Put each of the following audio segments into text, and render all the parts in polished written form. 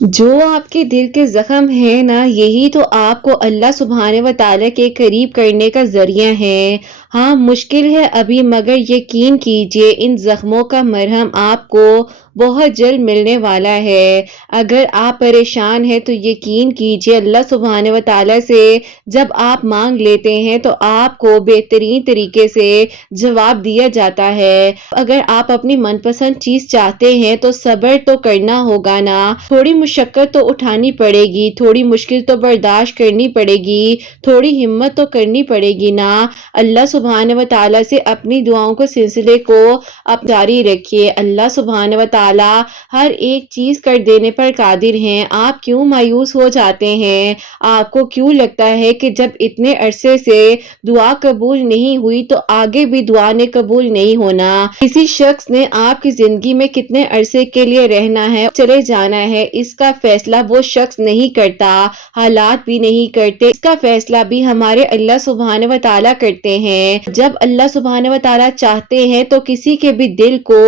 جو آپ کے دل کے زخم ہیں نا، یہی تو آپ کو اللہ سبحانہ و تعالیٰ کے قریب کرنے کا ذریعہ ہے۔ ہاں مشکل ہے ابھی، مگر یقین کیجئے ان زخموں کا مرہم آپ کو بہت جلد ملنے والا ہے۔ اگر آپ پریشان ہیں تو یقین کیجئے اللہ سبحانہ و تعالیٰ سے جب آپ مانگ لیتے ہیں تو آپ کو بہترین طریقے سے جواب دیا جاتا ہے۔ اگر آپ اپنی من پسند چیز چاہتے ہیں تو صبر تو کرنا ہوگا نا، تھوڑی مشقت تو اٹھانی پڑے گی، تھوڑی مشکل تو برداشت کرنی پڑے گی، تھوڑی ہمت تو کرنی پڑے گی نا۔ اللہ سبحانہ و تعالیٰ سے اپنی دعاؤں کو سلسلے کو آپ جاری رکھیے۔ اللہ سبحانہ و تعالیٰ ہر ایک چیز کر دینے پر قادر ہیں۔ آپ کیوں مایوس ہو جاتے ہیں؟ آپ کو کیوں لگتا ہے کہ جب اتنے عرصے سے دعا قبول نہیں ہوئی تو آگے بھی دعا نے قبول نہیں ہونا؟ کسی شخص نے آپ کی زندگی میں کتنے عرصے کے لیے رہنا ہے، چلے جانا ہے، اس کا فیصلہ وہ شخص نہیں کرتا، حالات بھی نہیں کرتے، اس کا فیصلہ بھی ہمارے اللہ سبحانہ و تعالیٰ کرتے ہیں۔ جب اللہ سبحانہ و تعالیٰ چاہتے ہیں تو کسی کے بھی دل کو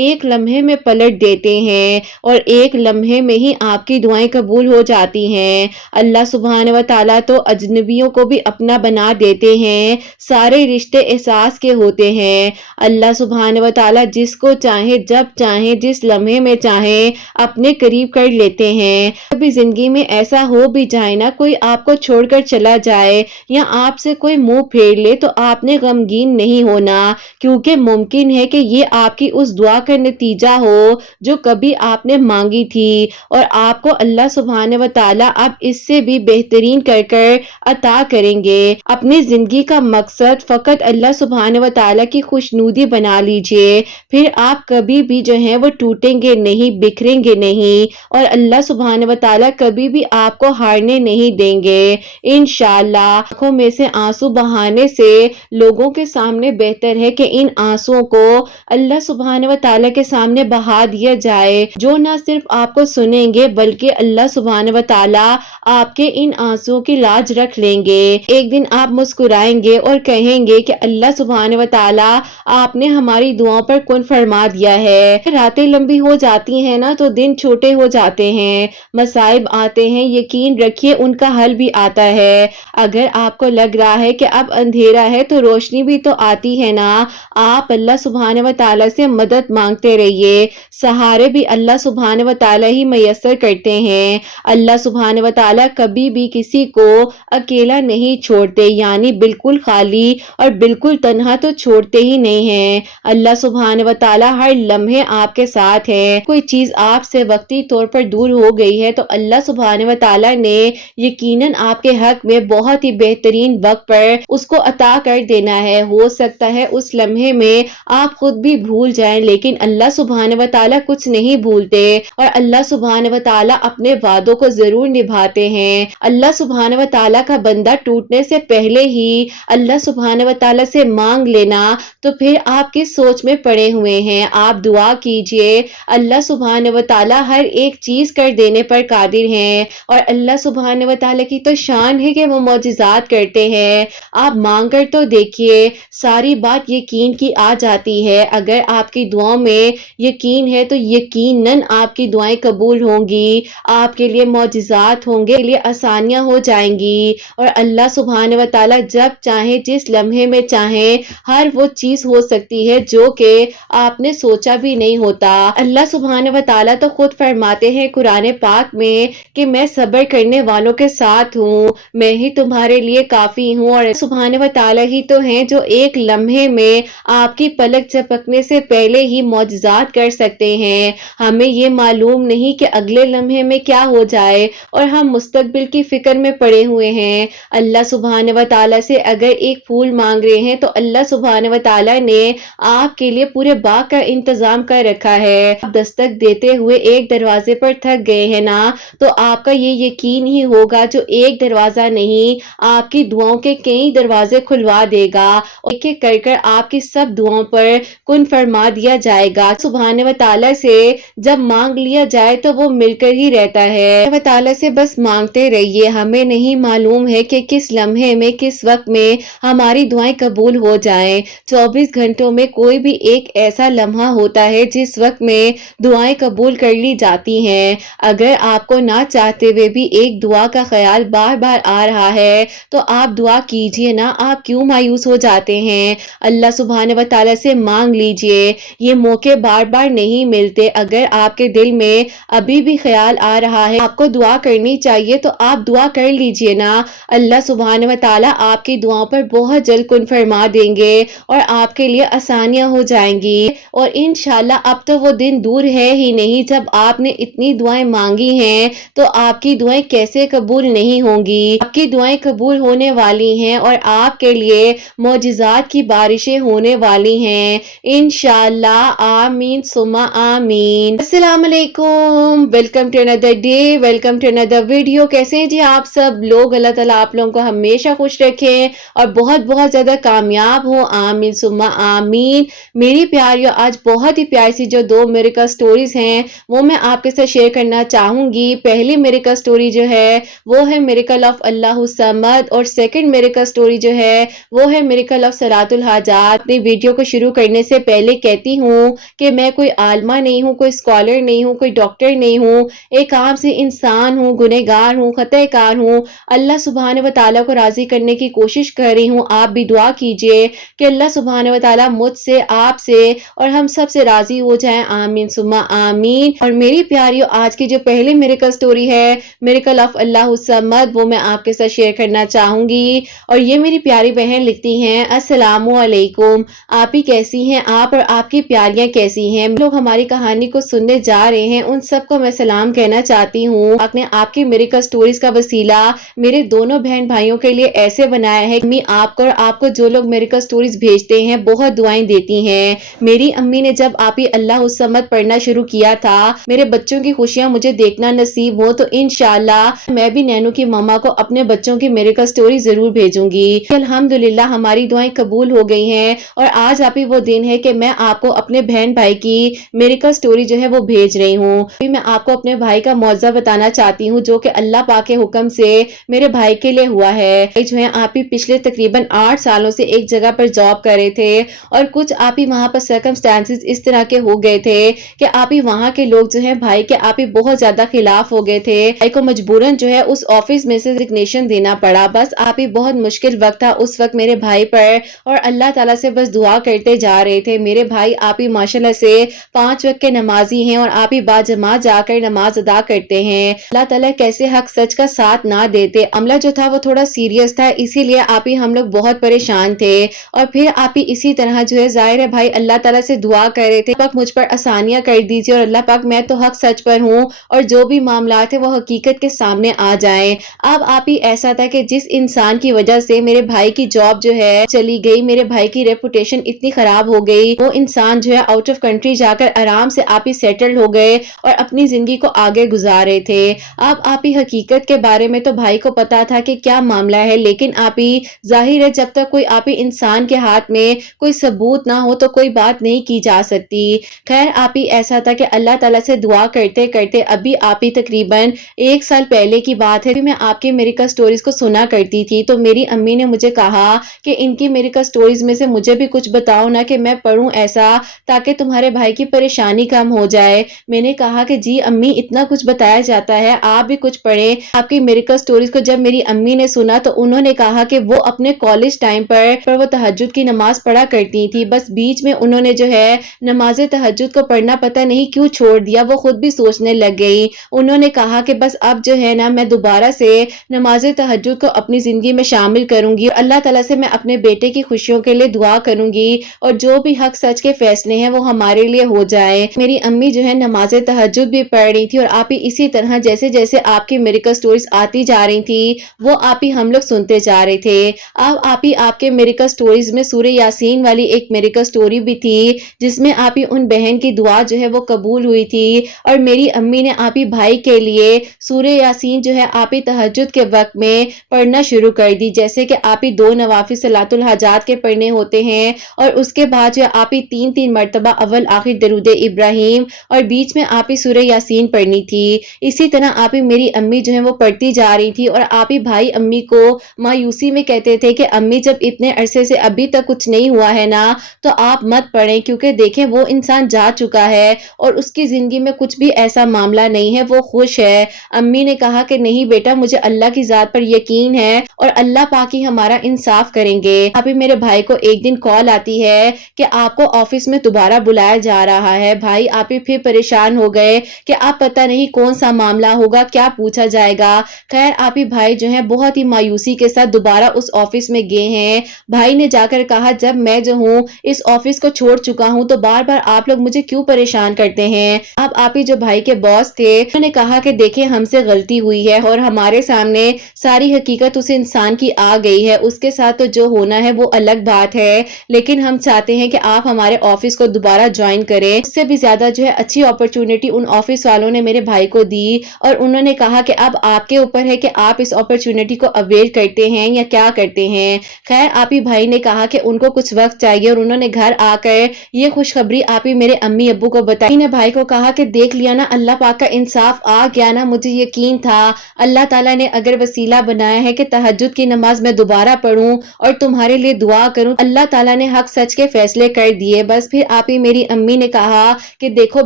ایک لمحے میں پلٹ دیتے ہیں اور ایک لمحے میں ہی آپ کی دعائیں قبول ہو جاتی ہیں۔ اللہ سبحانہ و تعالیٰ تو اجنبیوں کو بھی اپنا بنا دیتے ہیں، سارے رشتے احساس کے ہوتے ہیں۔ اللہ سبحانہ و تعالیٰ جس کو چاہے جب چاہے جس لمحے میں چاہے اپنے قریب کر لیتے ہیں۔ کبھی زندگی میں ایسا ہو بھی جائے نا، کوئی آپ کو چھوڑ کر چلا جائے یا آپ سے کوئی منہ پھیر لے تو آپ نے غمگین نہیں ہونا، کیونکہ ممکن ہے کہ یہ آپ کی اس دعا کا نتیجہ ہو جو کبھی آپ نے مانگی تھی، اور آپ کو اللہ سبحانہ و تعالیٰ اب اس سے بھی بہترین کر کر عطا کریں گے۔ اپنی زندگی کا مقصد فقط اللہ سبحانہ و تعالیٰ کی خوشنودی بنا لیجئے، پھر آپ کبھی بھی جو ہیں وہ ٹوٹیں گے نہیں، بکھریں گے نہیں، اور اللہ سبحانہ و تعالیٰ کبھی بھی آپ کو ہارنے نہیں دیں گے۔ انشاءاللہ آنکھوں میں سے آنسو بہانے سے لوگوں کے سامنے بہتر ہے کہ ان آنسوؤں کو اللہ سبحانہ و تعالیٰ کے سامنے بہا دیا جائے، جو نہ صرف آپ کو سنیں گے بلکہ اللہ سبحانہ و تعالیٰ آپ کے ان آنسوؤں کی لاج رکھ لیں گے۔ ایک دن آپ مسکرائیں گے اور کہیں گے کہ اللہ سبحانہ و تعالیٰ آپ نے ہماری دعاؤں پر کن فرما دیا ہے۔ راتیں لمبی ہو جاتی ہیں نا تو دن چھوٹے ہو جاتے ہیں، مصائب آتے ہیں، یقین رکھیے ان کا حل بھی آتا ہے۔ اگر آپ کو لگ رہا ہے کہ اب اندھیرا ہے تو روشنی بھی تو آتی ہے نا۔ آپ اللہ سبحانہ و تعالیٰ سے مدد مانگتے رہیے، سہارے بھی اللہ سبحانہ و تعالیٰ ہی میسر کرتے ہیں۔ اللہ سبحانہ و تعالیٰ کبھی بھی کسی کو اکیلا نہیں چھوڑتے، یعنی بالکل خالی اور بالکل تنہا تو چھوڑتے ہی نہیں ہیں۔ اللہ سبحانہ و تعالیٰ ہر لمحے آپ کے ساتھ ہے۔ کوئی چیز آپ سے وقتی طور پر دور ہو گئی ہے تو اللہ سبحانہ و تعالیٰ نے یقیناً آپ کے حق میں بہت ہی بہترین وقت پر اس کو عطا کر دینا ہے۔ ہو سکتا ہے اس لمحے میں آپ خود بھی بھول جائیں، لیکن اللہ سبحانہ و تعالیٰ کچھ نہیں بھولتے، اور اللہ سبحانہ و تعالیٰ اپنے وعدوں کو ضرور نبھاتے ہیں۔ اللہ سبحانہ و تعالیٰ کا بندہ ٹوٹنے سے پہلے ہی اللہ سبحانہ و تعالیٰ سے مانگ لینا تو پھر آپ کس سوچ میں پڑے ہوئے ہیں؟ آپ دعا کیجئے، اللہ سبحانہ و تعالیٰ ہر ایک چیز کر دینے پر قادر ہیں، اور اللہ سبحانہ و تعالیٰ کی تو شان ہے کہ وہ معجزات کرتے ہیں۔ آپ مانگ کر تو دیکھیے، ساری بات یقین کی آ جاتی ہے۔ اگر آپ کی دعاؤں میں یقین ہے تو یقیناً آپ کی دعائیں قبول ہوں گی، آپ کے لیے معجزات ہوں گے، لیے آسانیاں ہو جائیں گی، اور اللہ سبحانہ و تعالیٰ جب چاہیں جس لمحے میں چاہیں ہر وہ چیز ہو سکتی ہے جو کہ آپ نے سوچا بھی نہیں ہوتا۔ اللہ سبحانہ و تعالیٰ تو خود فرماتے ہیں قرآن پاک میں کہ میں صبر کرنے والوں کے ساتھ ہوں، میں ہی تمہارے لیے کافی ہوں، اور سبحانہ و تعالیٰ ہی تو ہیں جو ایک لمحے میں آپ کی پلک جھپکنے سے پہلے ہی معجزات کر سکتے ہیں۔ ہمیں یہ معلوم نہیں کہ اگلے لمحے میں کیا ہو جائے، اور ہم مستقبل کی فکر میں پڑے ہوئے ہیں۔ اللہ سبحانہ و تعالیٰ سے اگر ایک پھول مانگ رہے ہیں تو اللہ سبحانہ و تعالیٰ نے آپ کے لیے پورے باغ کا انتظام کر رکھا ہے۔ آپ دستک دیتے ہوئے ایک دروازے پر تھک گئے ہیں نا، تو آپ کا یہ یقین ہی ہوگا جو ایک دروازہ نہیں، آپ کی دعاؤں کے کئی دروازے کھلوا دے گا اور ایک ایک کر کر آپ کی سب دعاؤں پر کن فرما دیا جائے گا۔ سبحانہ و تعالیٰ سے جب مانگ لیا جائے تو وہ مل کر ہی رہتا ہے۔ اللہ تعالیٰ سے بس مانگتے رہیے، ہمیں نہیں معلوم ہے کہ کس لمحے میں کس وقت میں ہماری دعائیں قبول ہو جائیں۔ 24 گھنٹوں میں کوئی بھی ایک ایسا لمحہ ہوتا ہے جس وقت میں دعائیں قبول کر لی جاتی ہیں۔ اگر آپ کو نہ چاہتے ہوئے بھی ایک دعا کا خیال بار بار آ رہا ہے تو آپ دعا کیجئے نا، آپ کیوں مایوس ہو جاتے ہیں؟ اللہ سبحانہ و تعالیٰ سے مانگ لیجئے، یہ موقع بار بار نہیں ملتے۔ اگر آپ کے دل میں ابھی بھی خیال آ رہا ہے آپ کو دعا کرنی چاہیے تو آپ دعا کر لیجئے نا، اللہ سبحانہ و تعالیٰ آپ کی دعاؤں پر بہت جلد کن فرما دیں گے اور آپ کے لیے آسانیاں ہو جائیں گی، اور انشاءاللہ اب تو وہ دن دور ہے ہی نہیں جب آپ نے اتنی دعائیں مانگی ہیں تو آپ کی دعائیں کیسے قبول نہیں ہوں گی؟ آپ کی دعائیں قبول ہونے والی ہیں اور آپ کے لیے معجزات کی بارشیں ہونے والی ہیں انشاءاللہ۔ آمین ثم آمین۔ السلام علیکم، ویلکم ٹو اندر ڈے، ویلکم ٹو اندر ویڈیو۔ کیسے ہیں جی آپ سب لوگ؟ اللہ تعالیٰ آپ لوگوں کو ہمیشہ خوش رکھیں اور بہت بہت زیادہ کامیاب ہو، آمین ثم آمین۔ میری پیاریوں، آج بہت ہی پیاری سی جو 2 میریکل سٹوریز ہیں وہ میں آپ کے ساتھ شیئر کرنا چاہوں گی۔ پہلی میریکل سٹوری جو ہے وہ ہے میریکل آف اللہ الصمد، اور سیکنڈ میریکل سٹوری جو ہے وہ ہے میریکل آف صلاۃ الحاجات۔ اپنی ویڈیو کو شروع کرنے سے پہلے کہتی ہوں کہ میں کوئی عالمہ نہیں ہوں، کوئی اسکالر نہیں ہوں، کوئی ڈاکٹر نہیں ہوں، ایک عام سی انسان ہوں، گنہگار ہوں، خطا کار ہوں۔ اللہ سبحانہ و تعالیٰ کو راضی کرنے کی کوشش کر رہی ہوں۔ آپ بھی دعا کیجئے کہ اللہ سبحانہ و تعالیٰ مجھ سے، آپ سے اور ہم سب سے راضی ہو جائیں، آمین ثم آمین۔ اور میری پیاریوں، آج کی جو پہلی میریکل سٹوری ہے میریکل آف اللہ الصمد، وہ میں آپ کے ساتھ شیئر کرنا چاہوں گی۔ اور یہ میری پیاری بہن لکھتی ہیں، السلام علیکم، آپ ہی کیسی ہیں آپ اور آپ کی پیاریاں کیسی ہیں؟ لوگ ہماری کہانی کو سننے جا رہے ہیں ان سب کو میں سلام کہنا چاہتی ہوں۔ آپ نے آپ کی میریکل سٹوریز کا وسیلہ میرے دونوں بہن بھائیوں کے لیے ایسے بنایا ہے کہ آپ کو اور آپ کو جو لوگ میریکل سٹوریز بھیجتے ہیں بہت دعائیں دیتی ہیں۔ میری امی نے جب آپ ہی اللہ الصمد پڑھنا شروع کیا تھا، میرے بچوں کی خوشیاں مجھے دیکھنا نصیب ہو تو انشاءاللہ میں بھی نینو کی ماما کو اپنے بچوں کی میریکل سٹوری ضرور بھیجوں گی۔ الحمدللہ ہماری دعائیں قبول ہو گئی ہیں اور آج آپ ہی وہ دن ہے کہ میں آپ کو اپنے بہن بھائی کی میریکل سٹوری جو ہے وہ بھیج رہی ہوں۔ ابھی میں آپ کو اپنے بھائی کا معجزہ بتانا چاہتی ہوں جو کہ اللہ پاک کے حکم سے میرے بھائی کے لیے ہوا ہے۔ جو ہے آپ ہی پچھلے تقریباً 8 سالوں سے ایک جگہ پر جاب کر رہے تھے اور کچھ آپ ہی وہاں پر سرکمسٹانسز اس طرح کے ہو گئے تھے کہ آپ ہی وہاں کے لوگ جو ہیں بھائی کے آپ ہی بہت زیادہ خلاف ہو گئے تھے۔ بھائی کو مجبوراً جو ہے اس آفس میں سے ریزگنیشن دینا پڑا۔ بس آپ ہی بہت مشکل وقت تھا اس وقت میرے بھائی پر، اور اللہ تعالیٰ سے بس دعا کرتے جا رہے تھے۔ میرے بھائی آپ ہی ماشاءاللہ سے 5 وقت کے نمازی ہیں اور آپ ہی باجماعت جا کر نماز ادا کرتے ہیں۔ اللہ تعالیٰ کیسے حق سچ کا ساتھ نہ دیتے۔ عملہ جو تھا وہ تھوڑا سیریس تھا، اسی لیے آپ ہی ہم لوگ بہت پریشان تھے، اور پھر آپ ہی اسی طرح جو ہے ظاہر ہے بھائی اللہ تعالیٰ سے دعا کر رہے تھے پاک مجھ پر آسانیاں کر دیجیے، اور اللہ پاک میں تو حق سچ پر ہوں اور جو بھی معاملات ہیں وہ حقیقت کے سامنے آ جائیں۔ اب آپ ہی ایسا تھا کہ جس انسان کی وجہ سے میرے بھائی کی جاب جو ہے چلی گئی، میرے بھائی کی ریپوٹیشن اتنی خراب ہو گئی، وہ انسان جو ہے آؤٹ آف کنٹری جا کر آرام سے آپ ہی سیٹل ہو گئے اور اپنی زندگی کو آگے گزار رہے تھے۔ اب آپ ہی حقیقت کے بارے میں تو بھائی کو پتا تھا کہ کیا معاملہ ہے، لیکن آپ ہی ظاہر ہے جب تک کوئی آپ ہی انسان کے ہاتھ میں کوئی ثبوت نہ ہو تو کوئی بات نہیں کی جا سکتی۔ خیر آپ ہی ایسا تھا کہ اللہ تعالیٰ سے دعا کرتے کرتے ابھی آپ ہی تقریباً 1 سال پہلے کی بات ہے، میں آپ کی میریکل سٹوریز کو سنا کرتی تھی تو میری امی نے مجھے کہا کہ ان کی میریکل سٹوریز میں سے مجھے بھی کچھ بتاؤ نا کہ میں پڑھوں ایسا تاکہ تمہارے بھائی کی پریشانی کم ہو جائے۔ میں نے کہا کہ جی امی اتنا کچھ بتایا جاتا ہے، آپ بھی کچھ پڑھیں۔ آپ کی میریکل سٹوریز کو جب میری امی نے سنا تو انہوں نے کہا کہ وہ اپنے کالج ٹائم پر وہ تہجد کی نماز پڑھا کرتی تھی، بس بیچ میں انہوں نے جو ہے نماز تہجد کو پڑھنا پتہ نہیں کیوں چھوڑ دیا، وہ خود بھی سوچنے لگ گئی۔ انہوں نے کہا کہ بس اب جو ہے نا میں دوبارہ سے نماز تہجد کو اپنی زندگی میں شامل کروں گی، اللہ تعالیٰ سے میں اپنے بیٹے کی خوشیوں کے لیے دعا کروں گی اور جو بھی حق سچ کے فیصلے ہیں وہ ہمارے لیے ہو جائے۔ میری امی جو ہے نماز تہجد بھی پڑھ رہی تھی اور آپ ہی اسی طرح جیسے جیسے آپ کی میریکل سٹوریز آتی جا رہی تھی وہ آپ ہی ہم لوگ سنتے جا رہے تھے۔ اب آپ ہی آپ کے میریکل سٹوریز میں سورہ یاسین والی ایک میریکل سٹوری بھی تھی جس میں آپ ہی ان بہن کی دعا جو ہے وہ قبول ہوئی تھی، اور میری امی نے آپ ہی بھائی کے لیے سورہ یاسین جو ہے آپ ہی تہجد کے وقت میں پڑھنا شروع کر دی، جیسے کہ آپ ہی 2 آپ ہی صلاۃ الحاجات کے پڑھنے ہوتے ہیں اور اس کے بعد جو ہے آپ ہی 3 مرتبہ اول آخر درود ابراہیم اور بیچ میں آپ ہی سورہ یاسین پڑھنی تھی۔ اسی طرح آپ ہی میری امی جو ہے وہ پڑھتی جا رہی تھی اور آپ ہی بھائی امی کو مایوسی میں کہتے تھے کہ امی جب اتنے عرصے سے ابھی تک کچھ نہیں ہوا ہے نا تو آپ مت پڑھیں، کیونکہ دیکھیں وہ انسان جا چکا ہے اور اس کی زندگی میں کچھ بھی ایسا معاملہ نہیں ہے، وہ خوش ہے۔ امی نے کہا کہ نہیں بیٹا، مجھے اللہ کی ذات پر یقین ہے اور اللہ پاک ہی ہمارا انصاف کریں گے۔ ابھی میرے بھائی کو ایک دن کال آتی ہے کہ آپ کو آفس میں دوبارہ بلایا جا رہا ہے۔ بھائی آپ ہی پھر پریشان ہو گئے کہ آپ پتہ نہیں کون سا معاملہ ہوگا، کیا پوچھا جائے گا۔ خیر آپ ہی بھائی جو ہیں بہت ہی مایوسی کے ساتھ دوبارہ اس آفس میں گئے ہیں۔ بھائی نے جا کر کہا جب میں جو ہوں اس آفس کو چھوڑ چکا ہوں تو بار بار آپ لوگ مجھے کیوں پریشان کرتے ہیں۔ اب آپ ہی جو بھائی کے باس تھے انہوں نے کہا کہ دیکھیں ہم سے غلطی ہوئی ہے اور ہمارے سامنے ساری حقیقت اس انسان کی آ گئی ہے، اس کے ساتھ تو جو ہونا ہے وہ الگ بات ہے، لیکن ہم چاہتے ہیں کہ آپ ہمارے آفس کو دوبارہ جوائن کریں۔ اس سے بھی زیادہ جو ہے اچھی اپرچونٹی ان آفس والوں نے میرے بھائی کو دی اور انہوں نے کہا کہ اب آپ کے اوپر ہے کہ آپ اس اپرچونٹی کو اویل کرتے ہیں یا کیا کرتے ہیں۔ خیر آپ ہی بھائی نے کہا کہ ان کو کچھ وقت چاہیے اور انہوں نے گھر آ کر یہ خوشخبری آپ ہی میرے امی ابو کو بتائی۔ نے بھائی کو کہا کہ دیکھ لیا نا، اللہ پاک کا انصاف آ گیا نا، مجھے یقین تھا اللہ تعالیٰ نے اگر وسیلہ بنایا ہے کہ تہجد کی نماز میں دوبارہ پڑھوں اور تمہارے لیے دعا کروں، اللہ تعالیٰ نے حق سچ کے فیصلے کر دیے۔ بس پھر آپ ہی میری امی نے کہا کہ دیکھو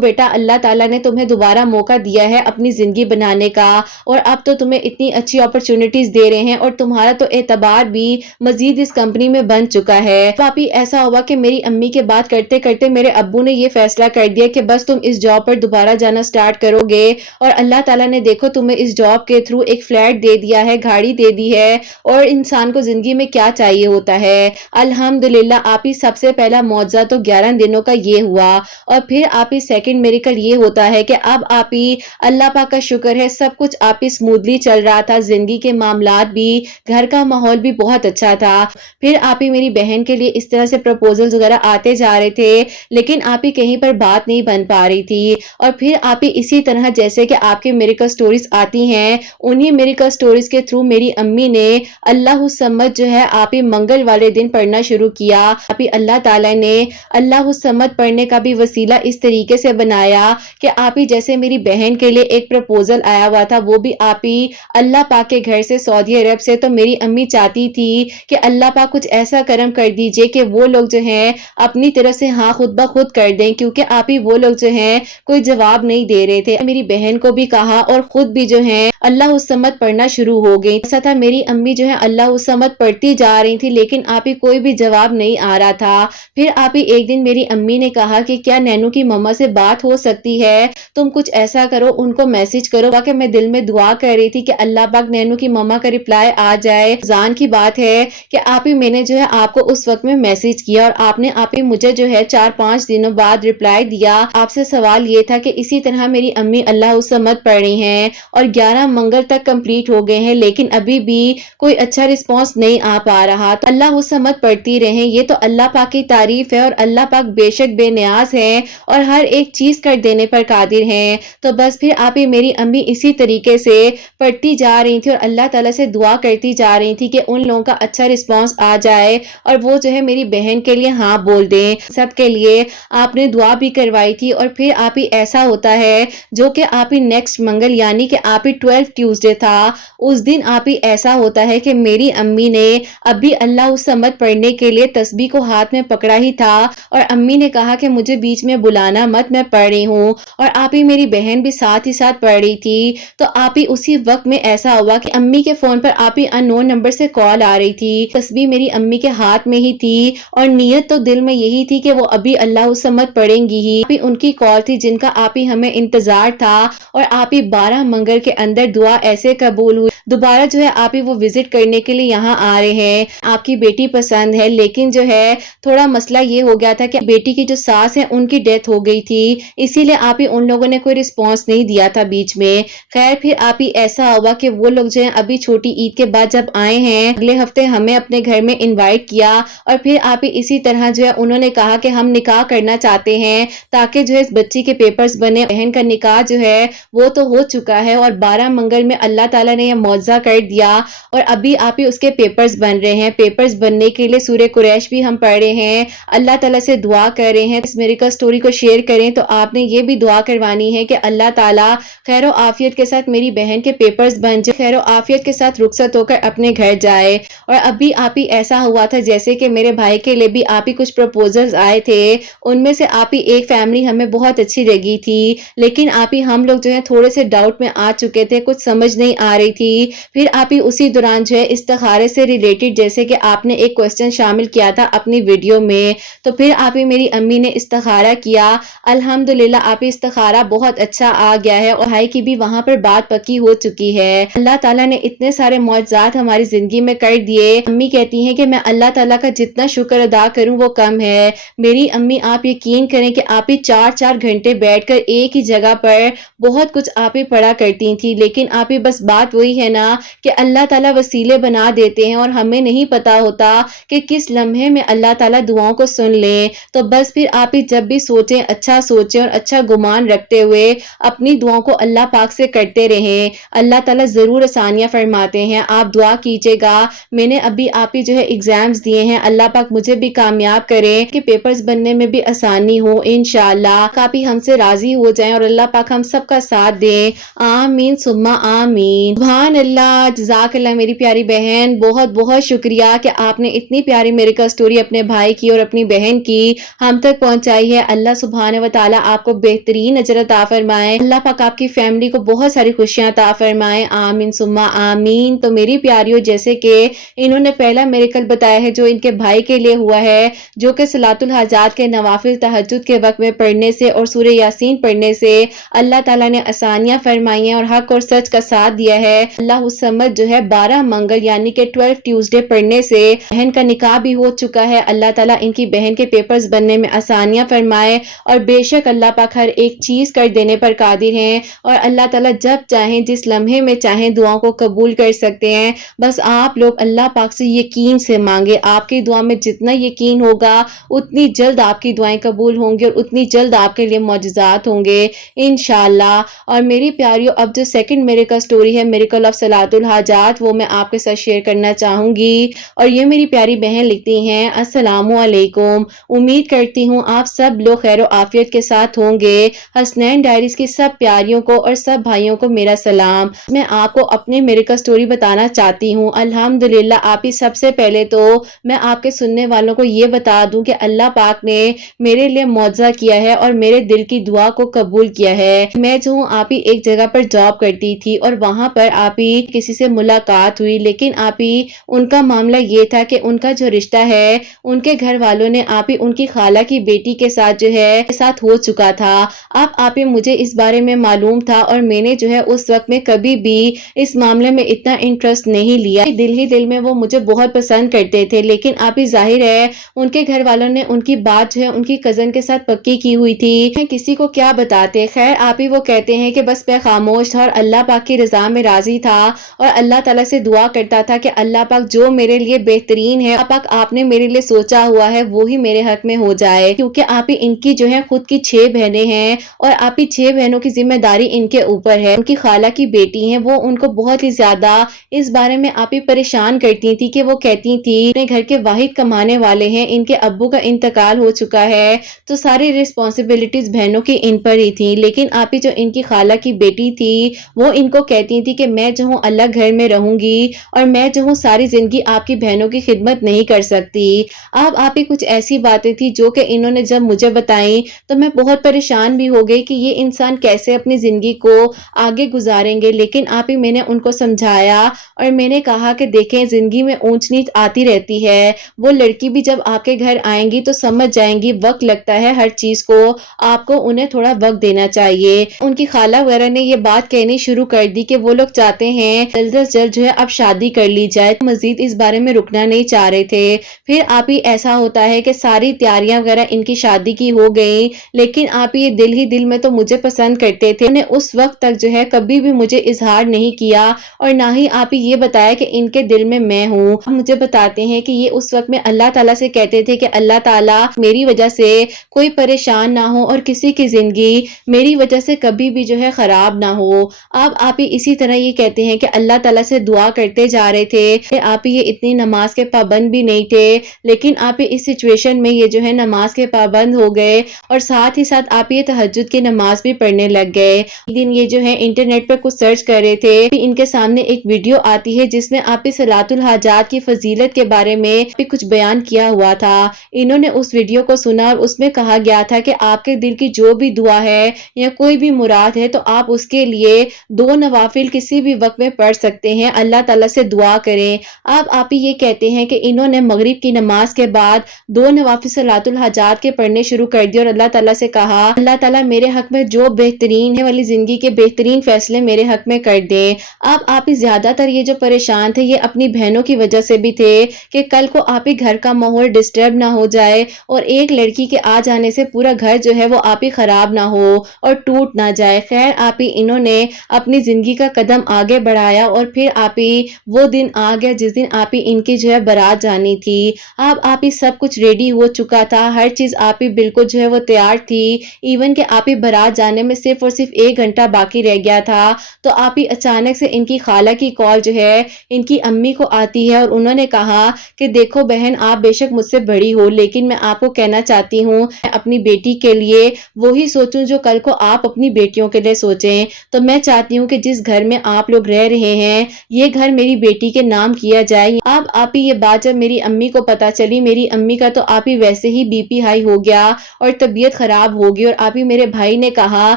بیٹا، اللہ تعالیٰ نے تمہیں دوبارہ موقع دیا ہے اپنی زندگی بنانے کا اور اب تو تمہیں اتنی اچھی اپرچونٹیز دے رہے ہیں اور تمہارا تو اعتبار بھی مزید اس کمپنی میں بن چکا ہے۔ آپ ہی ایسا ہوا کہ میری امی کے بات کرتے کرتے میرے ابو نے یہ فیصلہ کر دیا کہ بس تم اس جاب پر دوبارہ جانا سٹارٹ کرو گے اور اللہ تعالیٰ نے دیکھو تمہیں اس جاب کے تھرو ایک فلیٹ دے دیا ہے، گاڑی دے دی ہے، اور انسان کو زندگی میں کیا چاہیے ہوتا ہے۔ الحمدللہ آپ ہی سب سے پہلا معجزہ تو 11 دنوں کا یہ ہوا اور پھر آپ ہی سیکنڈ میریکل یہ ہوتا ہے کہ اب آپ ہی اللہ پاک کا شکر ہے سب کچھ آپ ہی سموتھلی چل رہا تھا، زندگی کے معاملات بھی، گھر کا ماحول بھی بہت اچھا تھا۔ پھر آپ ہی میری بہن کے لیے اس طرح سے پروپوزلز وغیرہ آتے جا رہے تھے لیکن آپ ہی کہیں پر بات نہیں بن پا رہی تھی اور پھر آپ ہی اسی طرح جیسے کہ آپ کے میریکل سٹوریز آتی ہیں انہی میریکل سٹوریز کے تھرو میری امی نے اللہ الصمد جو ہے آپ ہی منگل والے دن پڑھنا شروع کیا۔ آپ ہی اللہ تعالیٰ نے اللہ الصمد پڑھنے کا بھی وسیلہ اس طریقے سے بنایا کہ آپ ہی جیسے میری بہن کے لیے ایک پروپوزل آیا ہوا تھا وہ بھی آپ ہی اللہ پاک کے گھر سے سعودی عرب سے، تو میری امی چاہتی تھی کہ اللہ پاک کچھ ایسا کرم کر دیجئے کہ وہ لوگ جو ہیں اپنی طرف سے ہاں خود بخود کر دیں، کیونکہ آپ ہی وہ لوگ جو ہیں کوئی جواب نہیں دے رہے تھے۔ میری بہن کو بھی کہا اور خود بھی جو ہیں اللہ الصمد پڑھنا شروع ہو گئی۔ ایسا تھا میری امی جو ہے اللہ الصمد پڑھتی جا رہی تھی لیکن آپ ہی کوئی بھی جواب نہیں آ رہا تھا۔ پھر آپ ہی ایک دن میری امی نے کہا کہ کیا نینو کی مما سے بات ہو سکتی ہے، تم کچھ ایسا کرو ان کو میسج کرو۔ واقعی میں دل میں دعا کر رہی تھی کہ اللہ پاک نینو کی مما کا ریپلائی آ جائے۔ رمضان کی بات ہے کہ آپ ہی میں نے جو ہے آپ کو اس وقت میں میسج کیا اور آپ نے آپ ہی مجھے جو ہے 4-5 دنوں بعد ریپلائی دیا۔ آپ سے سوال یہ تھا کہ اسی طرح میری امی اللہ الصمد پڑھ رہی ہیں اور 11 منگل تک کمپلیٹ ہو گئے ہیں لیکن ابھی بھی کوئی اچھا رسپانس نہیں آ پا رہا، تو اللہ الصمد پڑھتی رہیں، یہ تو اللہ پاک کی تعریف ہے اور اللہ پاک بے شک بے نیاز ہیں اور ہر ایک چیز کر دینے پر قادر ہیں۔ تو بس پھر آپ ہی میری امی اسی طریقے سے پڑھتی جا رہی تھی اور اللہ تعالیٰ سے دعا کرتی جا رہی تھی کہ ان لوگوں کا اچھا رسپانس آ جائے اور وہ جو ہے میری بہن کے لیے ہاں بول دیں۔ سب کے لیے آپ نے دعا بھی کروائی تھی اور پھر آپ ہی ایسا ہوتا ہے جو کہ آپ ہی نیکسٹ منگل یعنی کہ آپ ہی 12 ٹیوزڈے تھا، اس دن آپ ہی ایسا ہوتا ہے کہ میری امی نے ابھی اللہ الصمد پڑھنے کے لیے تسبیح کو ہاتھ میں پکڑا ہی تھا اور امی نے کہا کہ مجھے بیچ میں بلانا مت، میں پڑھ رہی ہوں، اور آپ ہی میری بہن بھی ساتھ ہی ساتھ پڑھ رہی تھی۔ تو آپ ہی اسی وقت میں ایسا ہوا کہ امی کے فون پر آپ ہی ان نون نمبر سے کال آ رہی تھی، تسبیح میری امی کے ہاتھ میں ہی تھی اور نیت تو دل میں یہی تھی کہ وہ ابھی اللہ الصمد پڑھیں گی ہی۔ آپ ہی ان کی کال تھی جن کا آپ ہی ہمیں انتظار تھا اور آپ ہی 12 منگل کے اندر دعا ایسے قبول ہوئی۔ دوبارہ جو ہے آپ ہی وہ وزٹ کرنے کے لیے یہاں آ رہے ہیں، آپ کی بیٹی پسند ہے لیکن جو ہے تھوڑا مسئلہ یہ ہو گیا تھا کہ بیٹی کی جو ساس ہے ان کی ڈیتھ ہو گئی تھی، اسی لیے آپ ہی ان لوگوں نے کوئی رسپانس نہیں دیا تھا بیچ میں۔ خیر پھر آپ ہی ایسا ہوا کہ وہ لوگ جو ہیں ابھی چھوٹی عید کے بعد جب آئے ہیں اگلے ہفتے ہمیں اپنے گھر میں انوائٹ کیا اور پھر آپ ہی اسی طرح جو ہے انہوں نے کہا کہ ہم نکاح کرنا چاہتے ہیں تاکہ جو ہے اس بچی کے پیپرز بنے۔ بہن کا نکاح جو ہے وہ تو ہو چکا ہے اور 12 منگل میں اللہ تعالیٰ نے یہ معجزہ کر دیا اور ابھی آپ ہی اس کے پیپرز بن رہے ہیں. پیپرز بننے کے لیے سورہ قریش بھی ہم پڑھ رہے ہیں. اللہ تعالیٰ سے دعا کر رہے ہیں اس میریکل سٹوری کو شیئر کریں تو آپ نے یہ بھی دعا کروانی ہے کہ اللہ تعالیٰ خیر و عافیت کے ساتھ میری بہن کے پیپرز بن جائے, خیر و عافیت کے ساتھ رخصت ہو کر اپنے گھر جائے. اور ابھی آپ ہی ایسا ہوا تھا جیسے کہ میرے بھائی کے لیے بھی آپ ہی کچھ پروپوزلز آئے تھے, ان میں سے آپ ہی ایک فیملی ہمیں بہت اچھی لگی تھی, لیکن آپ ہی ہم لوگ جو ہے تھوڑے سے ڈاؤٹ میں آ چکے تھے, کچھ سمجھ نہیں آ رہی تھی. پھر آپ ہی اسی دوران جو ہے استخارے سے ریلیٹڈ جیسے کہ آپ نے ایک کوسچن شامل کیا تھا اپنی ویڈیو میں, تو پھر آپ ہی میری امی نے استخارہ کیا. الحمدللہ آپ ہی استخارہ بہت اچھا آ گیا ہے اور بھائی کی بھی وہاں پر بات پکی ہو چکی ہے. اللہ تعالیٰ نے اتنے سارے معجزات ہماری زندگی میں کر دیے. امی کہتی ہیں کہ میں اللہ تعالیٰ کا جتنا شکر ادا کروں وہ کم ہے. میری امی آپ یقین کریں کہ آپ ہی 4 گھنٹے بیٹھ کر ایک ہی جگہ پر بہت کچھ آپ ہی پڑھا کرتی تھی, لیکن آپ ہی بس بات وہی ہے نا کہ اللہ تعالیٰ وسیلے بنا دیتے ہیں اور ہمیں نہیں پتا ہوتا کہ کس لمحے میں اللہ تعالیٰ دعاؤں کو سن لیں. تو بس پھر آپ ہی جب بھی سوچیں اچھا سوچیں اور اچھا گمان رکھتے ہوئے اپنی دعاؤں کو اللہ پاک سے کرتے رہیں. اللہ تعالیٰ ضرور آسانیاں فرماتے ہیں. آپ دعا کیجئے گا. میں نے ابھی آپ ہی جو ہے ایگزامز دیے ہیں, اللہ پاک مجھے بھی کامیاب کرے کہ پیپرز بننے میں بھی آسانی ہو انشاءاللہ. آپ ہی ہم سے راضی ہو جائیں اور اللہ پاک ہم سب کا ساتھ دیں. آمین ثم آمین. سبحان اللہ. جزاک اللہ میری پیاری بہن, بہت بہت شکریہ کہ آپ نے اتنی پیاری میریکل سٹوری اپنے بھائی کی اور اپنی بہن کی ہم تک پہنچائی ہے. اللہ سبحانہ و تعالیٰ آپ کو بہترین اجر عطا فرمائے. اللہ پاک آپ کی فیملی کو بہت ساری خوشیاں عطا فرمائے. آمین ثم آمین. تو میری پیاریوں, جیسے کہ انہوں نے پہلا میریکل بتایا ہے جو ان کے بھائی کے لیے ہوا ہے, جو کہ صلاۃ الحاجات کے نوافل تہجد کے وقت میں پڑھنے سے اور سورہ یاسین پڑھنے سے اللہ تعالیٰ نے آسانیاں فرمائی ہیں اور حق اور سچ کا ساتھ دیا ہے. اللہ الصمد جو ہے 12 منگل یعنی کہ 12 ٹیوزڈے پڑھنے سے بہن کا نکاح بھی ہو چکا ہے. اللہ تعالیٰ ان کی بہن کے پیپرز بننے میں آسانیاں فرمائے, اور بے شک اللہ پاک ہر ایک چیز کر دینے پر قادر ہیں, اور اللہ تعالیٰ جب چاہیں جس لمحے میں چاہیں دعاؤں کو قبول کر سکتے ہیں. بس آپ لوگ اللہ پاک سے یقین سے مانگے. آپ کی دعا میں جتنا یقین ہوگا اتنی جلد آپ کی دعائیں قبول ہوں گی اور اتنی جلد آپ کے لیے معجزات ہوں گے انشاءاللہ. اور میری پیاریوں, اب جو سیکنڈ میریکل سٹوری ہے میریکل آف صلاۃ الحاجات, وہ میں آپ کے ساتھ شیئر کرنا چاہوں گی. اور یہ میری پیاری بہن لکھتی ہیں, السلام علیکم, امید کرتی ہوں آپ سب لوگ خیر و عافیت کے ساتھ ہوں گے. حسنین ڈائریز کی سب پیاریوں کو اور سب بھائیوں کو میرا سلام. میں آپ کو اپنی میریکل سٹوری بتانا چاہتی ہوں. الحمدللہ آپ ہی سب سے پہلے تو میں آپ کے سننے والوں کو یہ بتا دوں کہ اللہ پاک نے میرے لیے معجزہ کیا ہے اور میرے دل کی دعا کو قبول کیا ہے. میں جو ہوں آپ ہی ایک جگہ پر جاب کرتی تھی اور وہاں پر آپ ہی کسی سے ملاقات ہوئی, لیکن آپ ہی ان کا معاملہ یہ تھا کہ ان کا جو رشتہ ہے ان کے گھر والوں نے آپ ہی ان کی خالہ کی بیٹی کے ساتھ جو ہے ساتھ ہو چکا تھا. اب آپ ہی مجھے اس بارے میں معلوم تھا اور میں نے جو ہے اس وقت میں کبھی بھی اس معاملے میں اتنا انٹرسٹ نہیں لیا. دل ہی دل میں وہ مجھے بہت پسند کرتے تھے, لیکن آپ ہی ظاہر ہے ان کے گھر والوں نے ان کی بات جو ہے ان کی کزن کے ساتھ پکی کی ہوئی تھی. کسی کو کیا بتاتے. خیر آپ ہی وہ کہتے ہیں کہ بس میں خاموش تھا اور اللہ پاک کی رضا میں راضی تھا اور اللہ تعالیٰ سے دعا کرتا تھا کہ اللہ پاک جو میرے لیے بہترین ہے, اللہ پاک آپ نے میرے لیے سوچا ہوا ہے وہی میرے حق میں ہو جائے. کیونکہ آپ ہی ان کی جو ہے خود کی 6 بہنیں ہیں اور آپ ہی 6 بہنوں کی ذمہ داری ان کے اوپر ہے. ان کی خالہ کی بیٹی ہیں, وہ ان کو بہت ہی زیادہ اس بارے میں آپ ہی پریشان کرتی تھی کہ وہ کہتی تھی اپنے گھر کے واحد کمانے والے ہیں, ان کے ابو کا انتقال ہو چکا ہے تو ساری رسپانسبلٹیز بہنوں کی ان پر ہی تھی. لیکن آپ ہی جو ان کی خالہ کی بیٹی تھی وہ ان کو کہتی تھی کہ میں جو ہوں اللہ گھر میں رہوں گی اور میں جو ہوں ساری زندگی آپ کی بہنوں کی خدمت نہیں کر سکتی. اب آپ ہی کچھ ایسی باتیں تھی جو کہ انہوں نے جب مجھے بتائیں تو میں بہت پریشان بھی ہو گئی کہ یہ انسان کیسے اپنی زندگی کو آگے گزاریں گے. لیکن آپ ہی میں نے ان کو سمجھایا اور میں نے کہا کہ دیکھیں زندگی میں اونچ نیچ آتی رہتی ہے, وہ لڑکی بھی جب آپ کے گھر آئیں گی تو سمجھ جائیں گی, وقت لگتا ہے ہر چیز کو, آپ کو انہیں تھوڑا وقت دینا چاہیے. ان کی خالہ وغیرہ نے یہ بات کہنی شروع کر دی کہ وہ لوگ چاہتے ہیں جلد از جلد جو ہے اب شادی کر لی جائے, مزید اس بارے میں رکنا نہیں چاہ رہے تھے. پھر آپ ہی ایسا ہوتا ہے کہ ساری تیاریاں وغیرہ ان کی شادی کی ہو گئی, لیکن آپ یہ دل ہی دل میں تو مجھے پسند کرتے تھے. انہیں اس وقت تک جو ہے کبھی بھی مجھے اظہار نہیں کیا اور نہ ہی آپ ہی یہ بتایا کہ ان کے دل میں ہوں. مجھے بتاتے ہیں کہ یہ اس وقت میں اللہ تعالیٰ سے کہتے تھے کہ اللہ تعالیٰ میری وجہ سے کوئی پریشان نہ ہو اور کسی کی زندگی میری وجہ سے کبھی بھی جو ہے خراب نہ ہو. اب آپ ہی اسی طرح یہ کہتے ہیں کہ اللہ تعالیٰ سے دعا کرتے جا رہے تھے کہ آپ یہ اتنی نماز کے پابند بھی نہیں تھے، لیکن آپ اس سچویشن میں یہ جو ہے نماز کے پابند ہو گئے اور ساتھ ہی ساتھ آپ یہ تہجد کی نماز بھی پڑھنے لگ گئے۔ ایک دن یہ جو ہے انٹرنیٹ پر کچھ سرچ کر رہے تھے، ان کے سامنے ایک ویڈیو آتی ہے جس میں آپ صلاۃ الحاجات کی فضیلت کے بارے میں کچھ بیان کیا ہوا تھا۔ انہوں نے اس ویڈیو کو سنا اور اس میں کہا گیا تھا کہ آپ کے دل کی جو بھی دعا ہے یا کوئی بھی مراد ہے تو آپ اس کے لیے 2 نوافل کسی بھی وقت میں پڑھ سکتے ہیں، اللہ تعالیٰ سے دعا کریں۔ اب آپ یہ کہتے ہیں کہ انہوں نے مغرب کی نماز کے بعد 2 نوافل صلاۃ الحاجات کے پڑھنے شروع کر دیے اور اللہ تعالیٰ سے کہا اللہ تعالیٰ میرے حق میں جو بہترین ہے والی زندگی کے بہترین فیصلے میرے حق میں کر دیں۔ اب آپ زیادہ تر یہ جو پریشان تھے یہ اپنی بہنوں کی وجہ سے بھی تھے کہ کل کو آپ ہی گھر کا ماحول ڈسٹرب نہ ہو جائے اور ایک لڑکی کے آ جانے سے پورا گھر جو ہے وہ آپ ہی خراب نہ ہو اور ٹوٹ نہ جائے۔ خیر آپ ہی انہوں نے اپنی زندگی کا قدم آگے بڑھایا اور پھر آپ ہی وہ دن آ گیا جس دن آپ ہی ان کی جو ہے بارات جانی تھی۔ اب آپ ہی سب کچھ ریڈی ہو چکا تھا، ہر چیز آپ ہی بالکل جو ہے وہ تیار تھی، ایون کہ آپ ہی بارات جانے میں صرف اور صرف 1 گھنٹہ باقی رہ گیا تھا تو آپ ہی اچانک سے ان کی خالہ کی کال جو ہے ان کی امی کو آتی ہے اور انہوں نے کہا کہ دیکھو بہن آپ بے شک مجھ سے بڑی ہو لیکن میں آپ کو کہنا چاہتی ہوں میں اپنی بیٹی کے لیے وہی سوچوں جو کل کو آپ اپنی بیٹیوں کے لیے سوچیں، تو میں چاہتی ہوں کہ جس گھر میں آپ لوگ رہ رہے ہیں یہ گھر میری بیٹی کے نام کیا جائے۔ اب آپ ہی یہ بات جب میری امی کو پتا چلی، میری امی کا تو آپ ہی ویسے ہی بی پی ہائی ہو گیا اور طبیعت خراب ہو گئی اور آپ ہی میرے بھائی نے کہا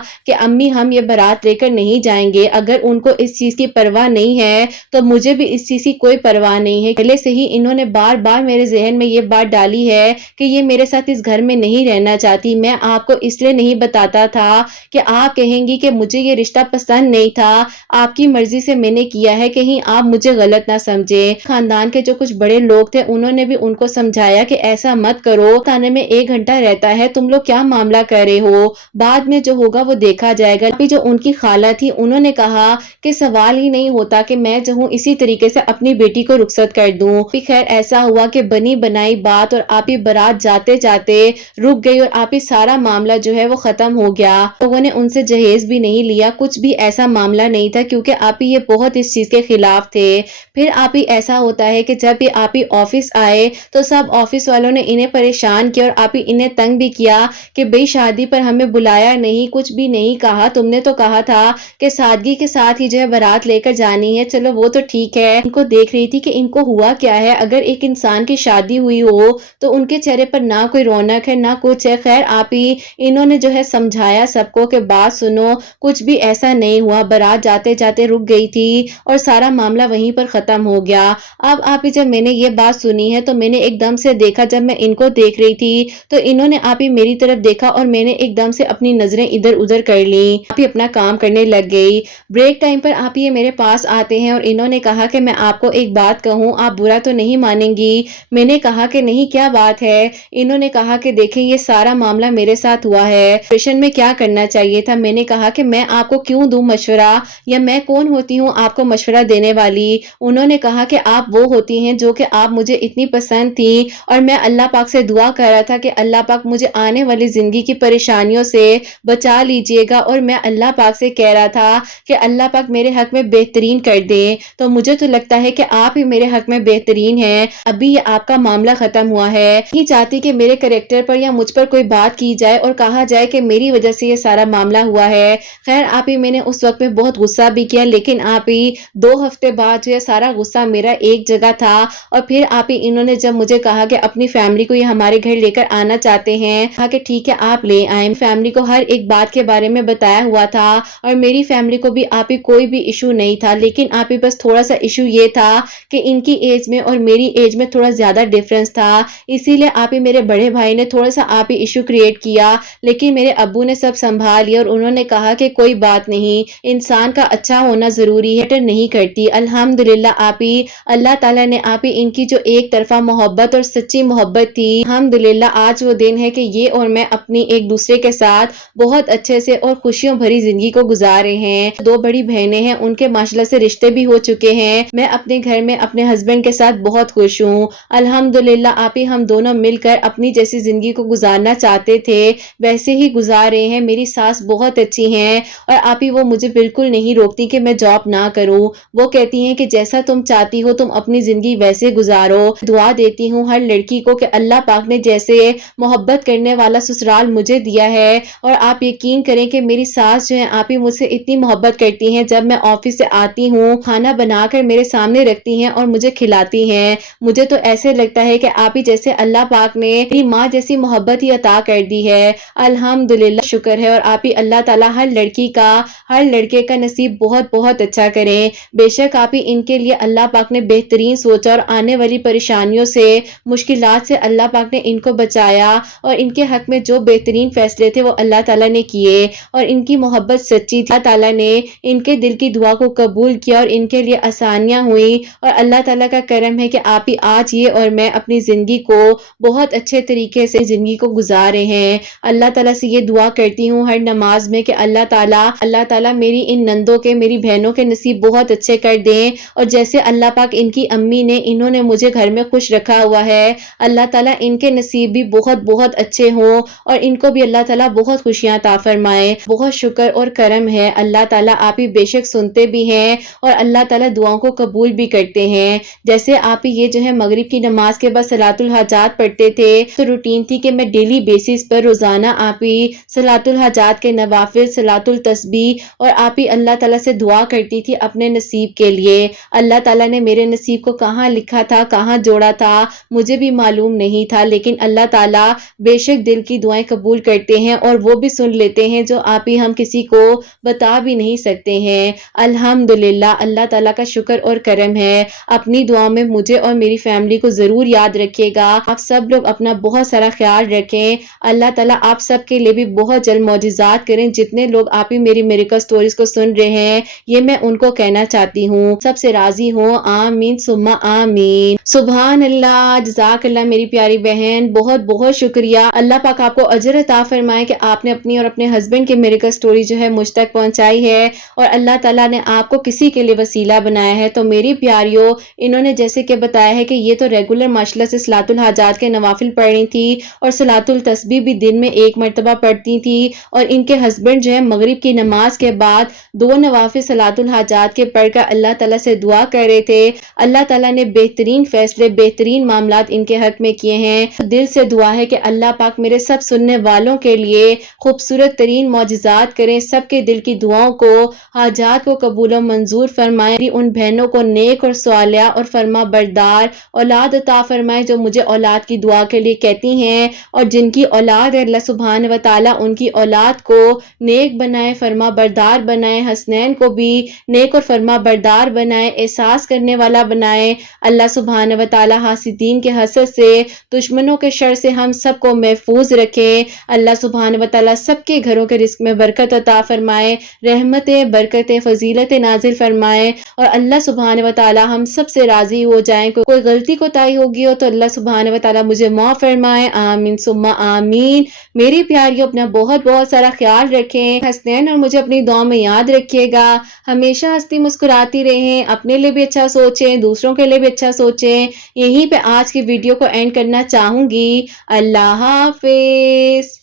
کہ امی ہم یہ بارات لے کر نہیں جائیں گے، اگر ان کو اس چیز کی پرواہ نہیں ہے تو مجھے بھی اس چیز کی کوئی پرواہ نہیں ہے۔ پہلے سے ہی انہوں نے بار بار میرے ذہن میں یہ بات ڈالی ہے کہ یہ میرے ساتھ اس گھر میں نہیں رہنا چاہتی، میں آپ کو اس لیے نہیں بتاتا تھا کہ آپ کہیں گی کہ مجھے یہ رشتہ پسند نہیں تھا، آپ کی مرضی سے میں نے کیا ہے، کہیں آپ مجھے غلط نہ سمجھیں۔ خاندان کے جو کچھ بڑے لوگ تھے انہوں نے بھی ان کو سمجھایا کہ ایسا مت کرو، تانے میں 1 گھنٹہ رہتا ہے، تم لوگ کیا معاملہ کر رہے ہو، بعد میں جو ہوگا وہ دیکھا جائے گا۔ ابھی جو ان کی خالہ تھی انہوں نے کہا کہ سوال ہی نہیں ہوتا کہ میں جو ہوں اسی طریقے سے اپنی بیٹی کو رخصت کر دوں۔ خیر ایسا ہوا کہ بنی بنائی بات اور آپ ہی بارات جاتے جاتے رک گئی اور آپ ہی سارا معاملہ جو ہے وہ ختم ہو گیا۔ لوگوں نے ان سے جہیز بھی نہیں لیا، کچھ بھی ایسا معاملہ نہیں تھا کیونکہ آپ ہی یہ بہت اس چیز کے خلاف تھے۔ پھر آپ ہی ایسا ہوتا ہے کہ جب بھی آپ ہی آفس آئے تو سب آفس والوں نے انہیں پریشان کیا اور آپ ہی انہیں تنگ بھی کیا کہ بھئی شادی پر ہمیں بلایا نہیں، کچھ بھی نہیں کہا، تم نے تو کہا تھا کہ سادگی کے ساتھ ہی جو ہے بارات لے کر جانی ہے، چلو وہ تو ٹھیک ہے۔ ان کو دیکھ رہی تھی کہ ان کو ہوا کیا ہے، اگر ایک انسان کی شادی ہوئی ہو تو ان کے چہرے پر نہ کوئی رونق ہے نہ کچھ ہے۔ خیر آپ ہی انہوں نے جو ہے سمجھایا سب کو کہ بات سنو، کچھ بھی ایسا نہیں ہوا، بارات جاتے جاتے رک گئی تھی اور سارا معاملہ وہیں پر ختم ہو گیا۔ اب آپ ہی جب میں نے یہ بات سنی ہے تو میں نے ایک دم سے دیکھا، جب میں ان کو دیکھ رہی تھی تو انہوں نے آپ ہی میری طرف دیکھا اور میں نے ایک دم سے اپنی نظریں ادھر ادھر کر لیں، آپ ہی اپنا کام کرنے لگ گئی۔ بریک ٹائم پر آپ یہ میرے پاس آتے ہیں اور انہوں نے کہا کہ میں آپ کو ایک بات کہوں، آپ برا تو نہیں مانیں گی؟ میں نے کہا کہ نہیں کیا بات ہے؟ انہوں نے کہا کہ دیکھیں یہ سارا معاملہ میرے ساتھ ہوا ہے، آپریشن میں کیا کرنا چاہیے تھا؟ میں نے کہا کہ میں آپ کو کیوں دوں مشورہ، یا میں کون ہوتی ہوں آپ کو مشورہ دینے والی؟ انہوں نے کہا کہ آپ وہ ہوتی ہیں جو کہ آپ مجھے اتنی پسند تھی اور میں اللہ پاک سے دعا کر رہا تھا کہ اللہ پاک مجھے آنے والی زندگی کی پریشانیوں سے بچا لیجئے گا، اور میں اللہ پاک سے کہہ رہا تھا کہ اللہ پاک میرے حق میں بہترین کر دیں، تو مجھے تو لگتا ہے کہ آپ ہی میرے حق میں بہترین ہیں۔ ابھی یہ آپ کا معاملہ ختم ہوا ہے، نہیں چاہتی کہ میرے کریکٹر پر یا مجھ پر کوئی بات کی جائے اور کہا جائے کہ میری وجہ سے یہ سارا معاملہ ہوا ہے۔ خیر آپ ہی میں نے اس وقت میں بہت غصہ بھی کیا، لیکن آپ ہی 2 ہفتے بعد جو ہے سارا غصہ میرا ایک جگہ تھا اور پھر آپ ہی انہوں نے جب مجھے کہا کہ اپنی فیملی کو یہ ہمارے گھر لے کر آنا چاہتے ہیں، کہا کہ ٹھیک ہے آپ لے آئیں۔ فیملی کو ہر ایک بات کے بارے میں بتایا ہوا تھا اور میری فیملی کو بھی آپ ہی کوئی بھی ایشو نہیں تھا، لیکن آپ ہی بس تھوڑا سا ایشو یہ تھا کہ ان کی ایج میں اور میری ایج میں تھوڑا زیادہ ڈیفرنس تھا، اسی لیے آپ ہی میرے بڑے بھائی نے تھوڑا سا آپ ہی ایشو کریٹ کیا، لیکن میرے ابو نے سب سنبھال لیا اور انہوں نے کہا کہ کوئی بات نہیں، انسان کا اچھا ہونا ضروری ہے، نہیں کرتی۔ الحمدللہ آپ ہی اللہ تعالیٰ نے آپ ہی ان کی جو ایک طرفہ محبت اور سچی محبت تھی، الحمدللہ آج وہ دن ہے کہ یہ اور میں اپنی ایک دوسرے کے ساتھ بہت اچھے سے اور خوشیوں بھری زندگی کو گزار رہے ہیں۔ 2 بڑی بہنیں ہیں، ان کے ماشاءاللہ سے رشتے بھی ہو چکے ہیں، میں اپنے گھر میں اپنے ہسبینڈ کے ساتھ بہت خوش ہوں الحمدللہ۔ آپ ہی ہم دونوں مل کر اپنی جیسی زندگی کو گزارنا چاہتے تھے ویسے ہی گزار رہے ہیں۔ میری ساس بہت اچھی ہیں اور آپ ہی وہ مجھے بالکل نہیں روکتی کہ میں جاب ڈراپ نہ کروں۔ وہ کہتی ہیں کہ جیسا تم چاہتی ہو تم اپنی زندگی ویسے گزارو۔ دعا دیتی ہوں ہر لڑکی کو کہ اللہ پاک نے جیسے محبت کرنے والا سسرال مجھے دیا ہے، اور آپ یقین کریں کہ میری ساس جو ہے آپ ہی مجھ سے اتنی محبت کرتی ہیں، جب میں آفس سے آتی ہوں کھانا بنا کر میرے سامنے رکھتی ہیں اور مجھے کھلاتی ہیں۔ مجھے تو ایسے لگتا ہے کہ آپ ہی جیسے اللہ پاک نے میری ماں جیسی محبت ہی عطا کر دی ہے۔ الحمدللہ شکر ہے، اور آپ ہی اللہ تعالیٰ ہر لڑکی کا ہر لڑکے کا نصیب بہت بہت اچھا کریں۔ بے شک آپ ہی ان کے لیے اللہ پاک نے بہترین سوچا، اور آنے والی پریشانیوں سے مشکلات سے اللہ پاک نے ان کو بچایا، اور ان کے حق میں جو بہترین فیصلے تھے وہ اللہ تعالیٰ نے کیے، اور ان کی محبت سچی تھی۔ اللہ تعالیٰ نے ان کے دل کی دعا کو قبول کیا اور ان کے لیے آسانیاں ہوئیں، اور اللہ تعالیٰ کا کرم ہے کہ آپ ہی آج یہ اور میں اپنی زندگی کو بہت اچھے طریقے سے زندگی کو گزار رہے ہیں۔ اللہ تعالیٰ سے یہ دعا کرتی ہوں ہر نماز میں کہ اللہ تعالیٰ میری ان نندوں کے میری بہنوں کے نصیب بہت اچھے کر دیں، اور جیسے اللہ پاک ان کی امی نے انہوں نے مجھے گھر میں خوش رکھا ہوا ہے، اللہ تعالیٰ ان کے نصیب بھی بہت بہت اچھے ہوں، اور ان کو بھی اللہ تعالیٰ بہت خوشیاں عطا فرمائے۔ بہت شکر اور کرم ہے اللہ تعالیٰ آپ ہی بے شک سنتے بھی ہیں اور اللہ تعالیٰ دعاؤں کو قبول بھی کرتے ہیں۔ جیسے آپ ہی یہ جو ہے مغرب کی نماز کے بعد صلاۃ الحاجات پڑھتے تھے، تو روٹین تھی کہ میں ڈیلی بیسس پر روزانہ آپ ہی صلاۃ الحاجات کے نوافل، صلاۃ التسبیح، اور آپ ہی اللہ تعالیٰ سے دعا کرتی تھی اپنے نصیب کے لیے۔ اللہ تعالیٰ نے میرے نصیب کو کہاں لکھا تھا، کہاں جوڑا تھا، مجھے بھی معلوم نہیں تھا، لیکن اللہ تعالیٰ بے شک دل کی دعائیں قبول کرتے ہیں، اور وہ بھی سن لیتے ہیں جو آپ ہی ہم کسی کو بتا بھی نہیں سکتے ہیں۔ الحمدللہ اللہ تعالیٰ کا شکر اور کرم ہے۔ اپنی دعا میں مجھے اور میری فیملی کو ضرور یاد رکھیے گا۔ آپ سب لوگ اپنا بہت سارا خیال رکھیں۔ اللہ تعالیٰ آپ سب کے لیے بھی بہت جلد معجزات کریں۔ جتنے لوگ آپ ہی میری میریکل سٹوریز کو سن رہے ہیں، یہ میں ان کو کہنا چاہتی ہوں، سب سے راضی ہوں۔ آمین ثم آمین۔ سبحان اللہ، جزاک اللہ میری پیاری بہن، بہت بہت شکریہ۔ اللہ پاک آپ کو اجر عطا فرمائے کہ آپ نے اپنی اور اپنے ہسبینڈ کی میریکل سٹوری جو ہے مجھ تک پہنچائی ہے، اور اللہ تعالیٰ نے آپ کو کسی کے لیے وسیلہ بنایا ہے۔ تو میری پیاریوں، انہوں نے جیسے کہ بتایا ہے کہ یہ تو ریگولر ماشاءاللہ سے صلاۃ الحاجات کے نوافل پڑھ رہی تھی، اور صلاۃ التسبیح بھی دن میں 1 مرتبہ پڑھتی تھی، اور ان کے ہسبینڈ جو ہے مغرب کی نماز کے بعد 2 نوافل صلاۃ الحاجات کے پڑھ کر اللہ تعالیٰ سے دعا کر رہے تھے۔ اللہ تعالیٰ نے بہترین فیصلے، بہترین معاملات ان کے حق میں کیے ہیں۔ دل سے دعا ہے کہ اللہ پاک میرے سب سننے والوں کے لیے خوبصورت ترین معجزات کریں، سب کے دل کی دعاؤں کو، حاجات کو قبول و منظور فرمائیں۔ ان بہنوں کو نیک اور صالحہ اور فرما بردار اولاد عطا فرمائے، جو مجھے اولاد کی دعا کے لیے کہتی ہیں، اور جن کی اولاد ہے اللہ سبحانہ و تعالیٰ ان کی اولاد کو نیک بنائے، فرما بردار بنائے، حسنین کو بھی نیک اور فرما بردار بنائے، احساس کرنے والا بنائے۔ اللہ سبحانہ و تعالیٰ حاسدین کے حسد سے، دشمنوں کے شر سے ہم سب کو محفوظ رکھیں۔ اللہ سبحانہ و تعالیٰ سب کے گھروں کے رزق میں برکت عطا فرمائے، رحمتیں، برکتیں، فضیلتیں نازل فرمائے، اور اللہ سبحانہ و تعالیٰ ہم سب سے راضی ہو جائیں۔ کوئی غلطی کوتاہی ہوگی ہو تو اللہ سبحانہ و تعالیٰ مجھے معاف فرمائے۔ آمین ثم آمین۔ میری پیاریوں، اپنا بہت بہت سارا خیال رکھیں، حسنین اور مجھے اپنی دعا میں یاد رکھیے گا۔ ہمیشہ ہنستی مسکراتی رہیں، اپنے لیے بھی اچھا سوچیں، دوسروں کے لیے بھی اچھا سوچیں۔ یہیں پہ آج کی ویڈیو کو اینڈ کرنا چاہوں گی۔ اللہ حافظ۔